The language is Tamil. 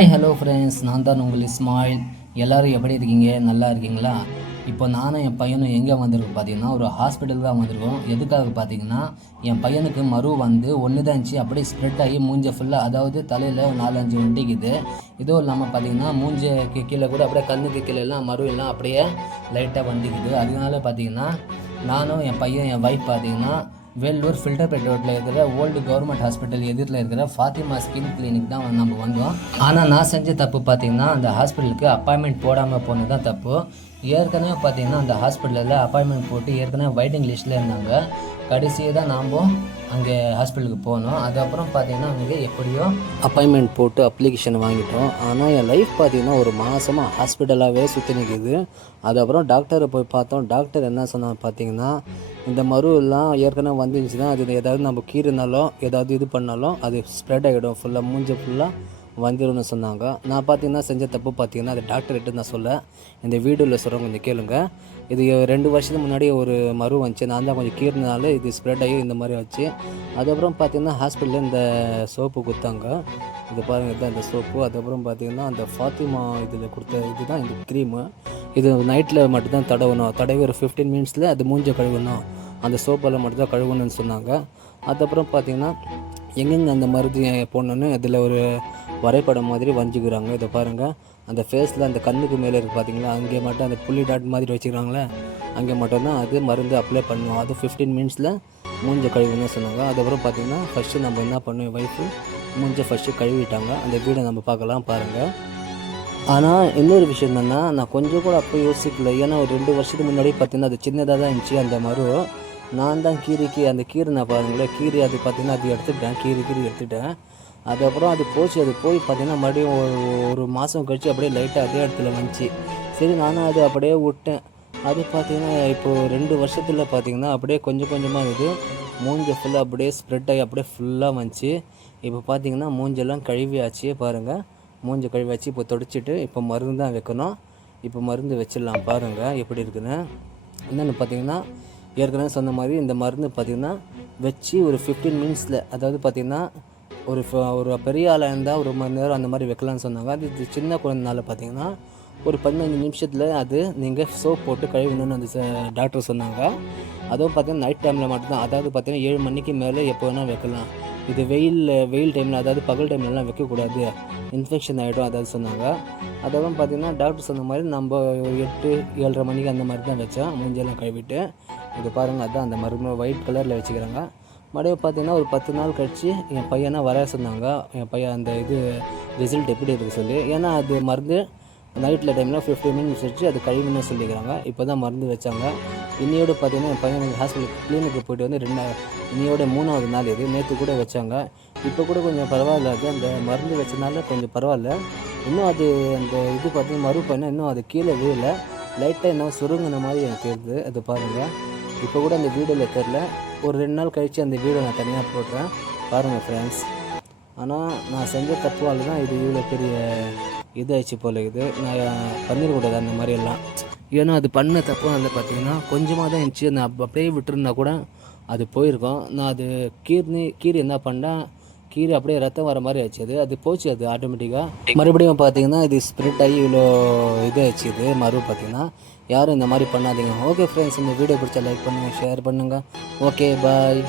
ஹாய் ஹலோ ஃப்ரெண்ட்ஸ், நான் தான் உங்கள் இஸ்மாயில். எல்லோரும் எப்படி இருக்கீங்க? நல்லா இருக்கீங்களா? இப்போ நானும் என் பையனும் எங்கே வந்திருக்கோம் பார்த்தீங்கன்னா, ஒரு ஹாஸ்பிட்டலுக்கு தான் வந்திருக்கோம். எதுக்காக பார்த்தீங்கன்னா, என் பையனுக்கு மரு வந்து ஒன்று தான் இருந்துச்சு, அப்படியே ஸ்ப்ரெட் ஆகி மூஞ்ச ஃபுல்லாக, அதாவது தலையில் 4-5 ஒண்டிக்குது. இதுவும் இல்லாமல் பார்த்தீங்கன்னா, மூஞ்சுக்கு கீழே கூட அப்படியே கண்ணுக்கு கீழே எல்லாம் மரு எல்லாம் அப்படியே லைட்டாக வந்துக்குது. அதனால பார்த்தீங்கன்னா, நானும் என் பையன் என் ஒய்ஃப் பார்த்தீங்கன்னா வேலூர் ஃபில்டர்பேட் ரோட்டில் இருக்கிற ஓல்டு கவர்மெண்ட் ஹாஸ்பிட்டல் எதிரில் இருக்கிற ஃபாத்திமா ஸ்கின் கிளினிக் தான் நம்ம வந்தோம். ஆனால் நான் செஞ்ச தப்பு பார்த்தீங்கன்னா, அந்த ஹாஸ்பிட்டலுக்கு அப்பாயின்மெண்ட் போடாமல் போனது தான் தப்பு. ஏற்கனவே பார்த்தீங்கன்னா அந்த ஹாஸ்பிட்டலில் அப்பாயின்மெண்ட் போட்டு ஏற்கனவே வெயிட்டிங் லிஸ்ட்டில் இருந்தாங்க. கடைசியாக தான் நாம் அங்கே ஹாஸ்பிட்டலுக்கு போனோம். அதுக்கப்புறம் பார்த்தீங்கன்னா அங்கே எப்படியோ அப்பாயின்மெண்ட் போட்டு அப்ளிகேஷன் வாங்கிட்டோம். ஆனால் என் லைஃப் பார்த்தீங்கன்னா ஒரு மாதமாக ஹாஸ்பிட்டலாகவே சுற்றி நிற்கிது. அதுக்கப்புறம் டாக்டரை போய் பார்த்தோம். டாக்டர் என்ன சொன்னாங்க பார்த்தீங்கன்னா, இந்த மரு எல்லாம் ஏற்கனவே வந்துருந்துச்சுன்னா அது ஏதாவது நம்ம கீறினாலும் ஏதாவது இது பண்ணாலும் அது ஸ்ப்ரெட் ஆகிடும், ஃபுல்லாக மூஞ்ச ஃபுல்லாக வந்துடும்னு சொன்னாங்க. நான் பார்த்தீங்கன்னா செஞ்ச தப்பு பார்த்தீங்கன்னா அது டாக்டர்கிட்ட நான் சொல்ல, இந்த வீடியோவில் சொல்கிறவங்க கொஞ்சம் கேளுங்க. இது 2 வருஷத்துக்கு முன்னாடி ஒரு மரு வந்துச்சு. நான் தான் கொஞ்சம் கீறினால இது ஸ்ப்ரெட் ஆகி இந்த மாதிரி ஆச்சு. அதுக்கப்புறம் பார்த்தீங்கன்னா ஹாஸ்பிட்டலில் இந்த சோப்பு கொடுத்தாங்க. இது பாருங்கள், இதுதான் இந்த சோப்பு. அதுக்கப்புறம் பார்த்தீங்கன்னா அந்த ஃபாத்திமா இதில் கொடுத்த இதுதான் இந்த க்ரீமு. இது நைட்டில் மட்டும்தான் தடவணும். தடவி ஒரு 15 மினிட்ஸில் அது மூஞ்ச கழுவணும். அந்த சோப்பெல்லாம் மட்டும்தான் கழுவணும்னு சொன்னாங்க. அதுக்கப்புறம் பார்த்தீங்கன்னா எங்கெங்கே அந்த மருந்து போடணுன்னு அதில் ஒரு வரைபடம் மாதிரி வரைஞ்சிக்கிறாங்க. இதை பாருங்கள், அந்த ஃபேஸில் அந்த கண்ணுக்கு மேலே இருக்குது பார்த்தீங்களா, அங்கே மட்டும் அந்த புள்ளி டாட் மாதிரி வச்சுக்கிறாங்களே, அங்கே மட்டும்தான் அது மருந்து அப்ளை பண்ணுவோம். அது 15 மினிட்ஸில் மூஞ்ச கழுவுன்னு சொன்னாங்க. அதுக்கப்புறம் பார்த்தீங்கன்னா ஃபஸ்ட்டு நம்ம என்ன பண்ணுவோம், ஒய்ஃபு மூஞ்ச ஃபஸ்ட்டு கழுவிட்டாங்க. அந்த வீடை நம்ம பார்க்கலாம் பாருங்கள். ஆனால் இன்னொரு விஷயம் என்னென்னா, நான் கொஞ்சம் கூட அப்போ யோசிக்கல. ஏன்னா ஒரு 2 வருஷத்துக்கு முன்னாடி பார்த்தீங்கன்னா அது சின்னதாக தான் இருந்துச்சு அந்த மரு. நான் தான் அந்த கீரை நான் பாருங்களேன், கீரை அது பார்த்திங்கன்னா அது எடுத்துக்கிட்டேன், கீரை எடுத்துகிட்டேன். அதுக்கப்புறம் அது போச்சு. அது போய் பார்த்திங்கன்னா மறுபடியும் ஒரு மாதம் கழித்து அப்படியே லைட்டாக அதே இடத்துல வந்துச்சு. சரி, நானும் அது அப்படியே விட்டேன். அது பார்த்திங்கன்னா இப்போது 2 வருஷத்தில் பார்த்திங்கன்னா அப்படியே கொஞ்சம் கொஞ்சமாக இது மூஞ்ச ஃபுல்லாக அப்படியே ஸ்ப்ரெட் ஆகி அப்படியே ஃபுல்லாக வந்துச்சு. இப்போ பார்த்திங்கன்னா மூஞ்செல்லாம் கழுவியாச்சு பாருங்கள், மூஞ்ச கழுவியாச்சு. இப்போ தொடச்சிட்டு இப்போ மருந்து தான் வைக்கணும். இப்போ மருந்து வச்சிடலாம் பாருங்கள் எப்படி இருக்குன்னு. என்னென்னு பார்த்திங்கன்னா ஏற்கனவே சொன்ன மாதிரி இந்த மருந்து பார்த்திங்கன்னா வச்சு ஒரு 15 மினிட்ஸில், அதாவது பார்த்திங்கன்னா ஒரு பெரிய ஆளாக இருந்தால் 1 மணி நேரம் அந்த மாதிரி வைக்கலான்னு சொன்னாங்க. அது சின்ன குழந்தைனால பார்த்திங்கன்னா ஒரு 15 நிமிஷத்தில் அது நீங்கள் சோப் போட்டு கழுவணும்னு அந்த டாக்டர் சொன்னாங்க. அதுவும் பார்த்திங்கன்னா நைட் டைமில் மட்டும்தான், அதாவது பார்த்திங்கன்னா 7 மணிக்கு மேலே எப்போ வேணால் வைக்கலாம். இது வெயில் டைமில், அதாவது பகல் டைம்லலாம் வைக்கக்கூடாது, இன்ஃபெக்ஷன் ஆகிடும் அதாவது சொன்னாங்க. அதெல்லாம் பார்த்திங்கன்னா டாக்டர் சொன்ன மாதிரி நம்ம 8-7:30 மணிக்கு அந்த மாதிரி தான் வச்சோம் மூஞ்செல்லாம் கழுவிட்டு. இது பாருங்கள், அதுதான் அந்த மருந்து ஒயிட் கலரில் வச்சுக்கிறாங்க. மறுபடியும் பார்த்திங்கன்னா ஒரு 10 நாள் கழித்து என் பையனை வர சொன்னாங்க. என் பையன் அந்த இது ரிசல்ட் எப்படி இருக்குது சொல்லி. ஏன்னா அது மருந்து நைட்டில் டைமில் 15 மினிட்ஸ் வச்சு அது கழுவுன்னு சொல்லிக்கிறாங்க. இப்போ தான் மருந்து வச்சாங்க. இன்னையோடு பார்த்திங்கன்னா என் பையன் ஹாஸ்பிட்டல் கிளினிக்கு போய்ட்டு வந்து இன்னையோட 3வது நாள் இது. நேற்று கூட வச்சாங்க. இப்போ கூட கொஞ்சம் பரவாயில்ல, அது அந்த மருந்து வச்சனால கொஞ்சம் பரவாயில்ல. இன்னும் அது அந்த இது பார்த்திங்கன்னா மறு பையனை இன்னும் அது கீழே விழல, லைட்டாக இன்னும் சுருங்கின மாதிரி எனக்கு தெரியுது. அது பாருங்கள், இப்போ கூட அந்த வீடியோவில் தெரில. ஒரு 2 நாள் கழித்து அந்த வீடியோ நான் தனியாக போடுறேன் பாருங்கள் ஃப்ரெண்ட்ஸ். ஆனால் நான் செஞ்ச தப்புவால் தான் இது இவ்வளோ பெரிய இதாகிடுச்சு போல இருக்குது. நான் பண்ணிடக்கூடாது அந்த மாதிரியெல்லாம். ஏன்னா அது பண்ண தப்பு அதில் பார்த்திங்கன்னா கொஞ்சமாக தான் இருந்துச்சு. நான் அப்படியே விட்டுருந்தா கூட அது போயிருக்கோம். நான் அது கீரி என்ன பண்ணேன், கீரை அப்படியே ரத்தம் வர மாதிரி ஆச்சு. அது போச்சு, அது ஆட்டோமேட்டிக்காக. மறுபடியும் பார்த்திங்கன்னா இது ஸ்ப்ரெட் ஆகி இவ்வளோ இதாகிடுச்சு. இது மறு பார்த்திங்கன்னா யாரும் இந்த மாதிரி பண்ணாதீங்க. ஓகே ஃப்ரெண்ட்ஸ், இந்த வீடியோ பிடிச்சா லைக் பண்ணுங்கள், ஷேர் பண்ணுங்கள். ஓகே, பாய்.